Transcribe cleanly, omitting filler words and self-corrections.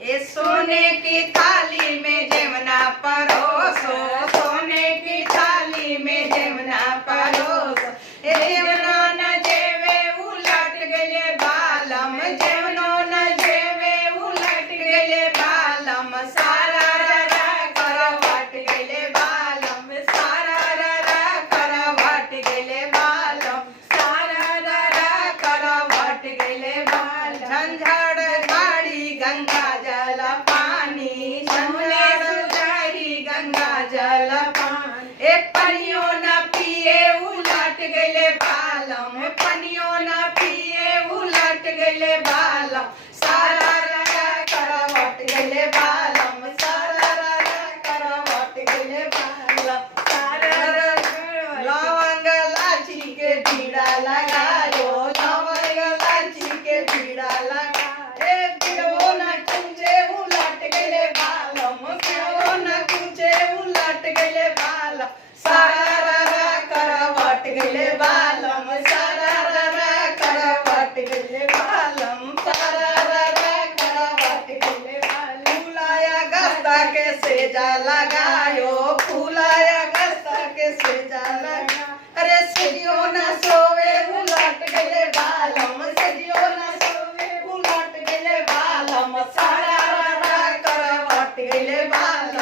ये सोने की थाली में जेवना परोसो, सोने की थाली में जेवना परोसो। जेवनो न जेवे उलट गए बालम, जेवनो न जेवे उलट गए बालम। सारा रा करवट गए बालम, सारा रा करवट गए बालम, सारा रा करवट गए बालम। झंझड़ झाड़ी गंगा जल पानी, झंझड़ झाड़ी गंगा जल पानी। एक पनियो न पिए उलट गए बालम, पनियो न पिए उलट गए बालम। सारा रा करवट गए बालम, सारा रा करवट गए बालम, सारा रा। लवंग लाची के बीड़ा लगायो, लवंग लाची के बीड़ा लगा। ए पिड़ो न कुंजे उलट गए बालम, पिड़ो न कुंजे उलट गए बालम। सारा रा करवट गए बालम, सारा रा करवट गए बालम, सारा रा करवट गए बालम। फूलाया गस्ता के सेजा लगायो, फूलाया गस्ता के सेजा लगा। अरे सजियो न सोवे उलट गए बालम, सजियो न सोवे उलट गए बालम। सारा रा करवट गए बालम।